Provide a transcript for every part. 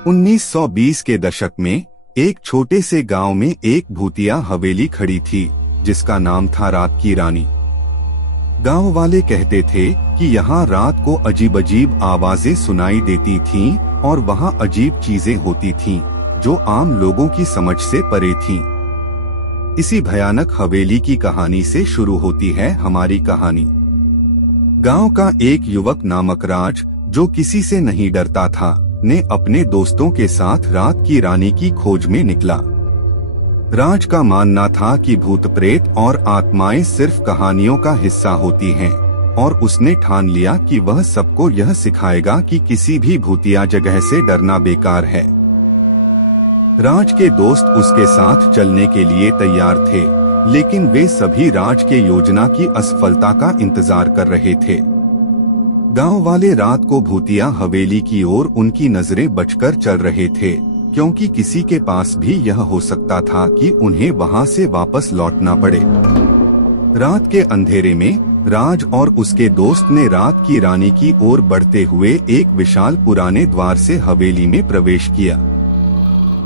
1920 के दशक में एक छोटे से गांव में एक भूतिया हवेली खड़ी थी जिसका नाम था रात की रानी। गांव वाले कहते थे कि यहाँ रात को अजीब अजीब आवाजें सुनाई देती थीं और वहाँ अजीब चीजें होती थीं जो आम लोगों की समझ से परे थीं। इसी भयानक हवेली की कहानी से शुरू होती है हमारी कहानी। गांव का एक युवक नामक राज, जो किसी से नहीं डरता था, ने अपने दोस्तों के साथ रात की रानी की खोज में निकला। राज का मानना था कि भूत प्रेत और आत्माएं सिर्फ कहानियों का हिस्सा होती हैं और उसने ठान लिया कि वह सबको यह सिखाएगा कि किसी भी भूतिया जगह से डरना बेकार है। राज के दोस्त उसके साथ चलने के लिए तैयार थे, लेकिन वे सभी राज के योजना की असफलता का इंतजार कर रहे थे। गांव वाले रात को भूतिया हवेली की ओर उनकी नजरें बचकर चल रहे थे, क्योंकि किसी के पास भी यह हो सकता था कि उन्हें वहां से वापस लौटना पड़े। रात के अंधेरे में राज और उसके दोस्त ने रात की रानी की ओर बढ़ते हुए एक विशाल पुराने द्वार से हवेली में प्रवेश किया।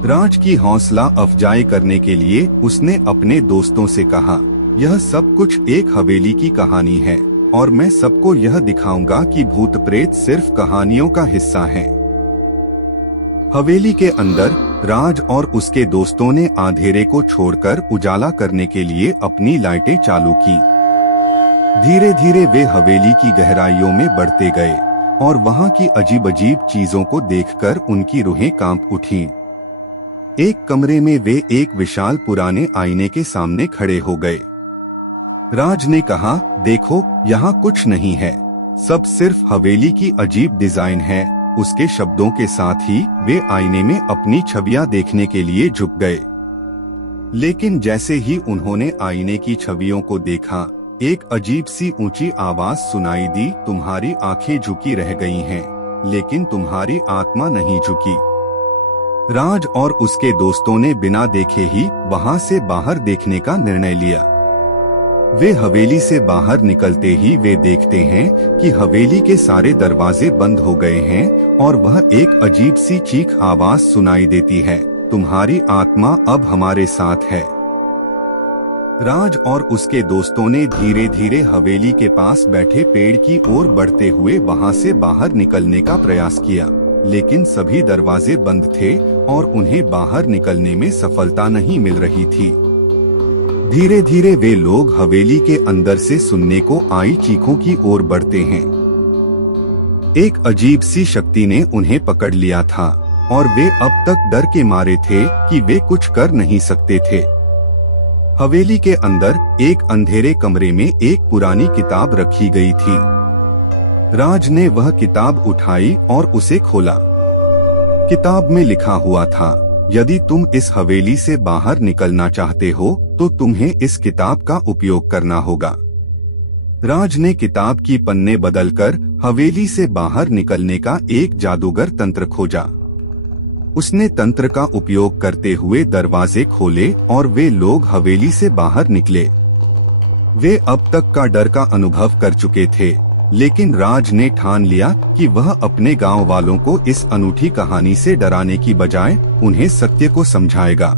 राज की हौसला अफजाई करने के लिए उसने अपने दोस्तों से कहा, यह सब कुछ एक हवेली की कहानी है और मैं सबको यह दिखाऊंगा कि भूत प्रेत सिर्फ कहानियों का हिस्सा है। हवेली के अंदर राज और उसके दोस्तों ने अंधेरे को छोड़कर उजाला करने के लिए अपनी लाइटें चालू की। धीरे धीरे वे हवेली की गहराइयों में बढ़ते गए और वहां की अजीब अजीब चीजों को देखकर उनकी रूहें कांप उठीं। एक कमरे में वे एक विशाल पुराने आईने के सामने खड़े हो गए। राज ने कहा, देखो, यहाँ कुछ नहीं है, सब सिर्फ हवेली की अजीब डिजाइन है। उसके शब्दों के साथ ही वे आईने में अपनी छवियां देखने के लिए झुक गए। लेकिन जैसे ही उन्होंने आईने की छवियों को देखा, एक अजीब सी ऊंची आवाज सुनाई दी, तुम्हारी आंखें झुकी रह गई हैं, लेकिन तुम्हारी आत्मा नहीं झुकी। राज और उसके दोस्तों ने बिना देखे ही वहां से बाहर देखने का निर्णय लिया। वे हवेली से बाहर निकलते ही वे देखते हैं कि हवेली के सारे दरवाजे बंद हो गए हैं और वह एक अजीब सी चीख आवाज सुनाई देती है, तुम्हारी आत्मा अब हमारे साथ है। राज और उसके दोस्तों ने धीरे धीरे हवेली के पास बैठे पेड़ की ओर बढ़ते हुए वहां से बाहर निकलने का प्रयास किया, लेकिन सभी दरवाजे बंद थे और उन्हें बाहर निकलने में सफलता नहीं मिल रही थी। धीरे धीरे वे लोग हवेली के अंदर से सुनने को आई चीखों की ओर बढ़ते हैं। एक अजीब सी शक्ति ने उन्हें पकड़ लिया था और वे अब तक डर के मारे थे कि वे कुछ कर नहीं सकते थे। हवेली के अंदर एक अंधेरे कमरे में एक पुरानी किताब रखी गई थी। राज ने वह किताब उठाई और उसे खोला। किताब में लिखा हुआ था, यदि तुम इस हवेली से बाहर निकलना चाहते हो तो तुम्हें इस किताब का उपयोग करना होगा। राज ने किताब की पन्ने बदलकर हवेली से बाहर निकलने का एक जादूगर तंत्र खोजा। उसने तंत्र का उपयोग करते हुए दरवाजे खोले और वे लोग हवेली से बाहर निकले। वे अब तक का डर का अनुभव कर चुके थे, लेकिन राज ने ठान लिया कि वह अपने गांव वालों को इस अनूठी कहानी से डराने की बजाय उन्हें सत्य को समझाएगा।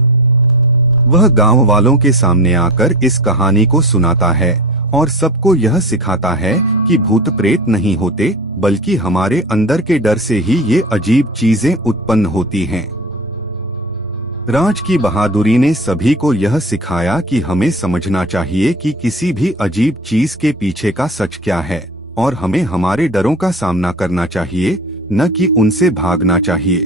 वह गांव वालों के सामने आकर इस कहानी को सुनाता है और सबको यह सिखाता है कि भूत प्रेत नहीं होते, बल्कि हमारे अंदर के डर से ही ये अजीब चीजें उत्पन्न होती हैं। राज की बहादुरी ने सभी को यह सिखाया कि हमें समझना चाहिए कि किसी भी अजीब चीज के पीछे का सच क्या है और हमें हमारे डरों का सामना करना चाहिए, न कि उनसे भागना चाहिए।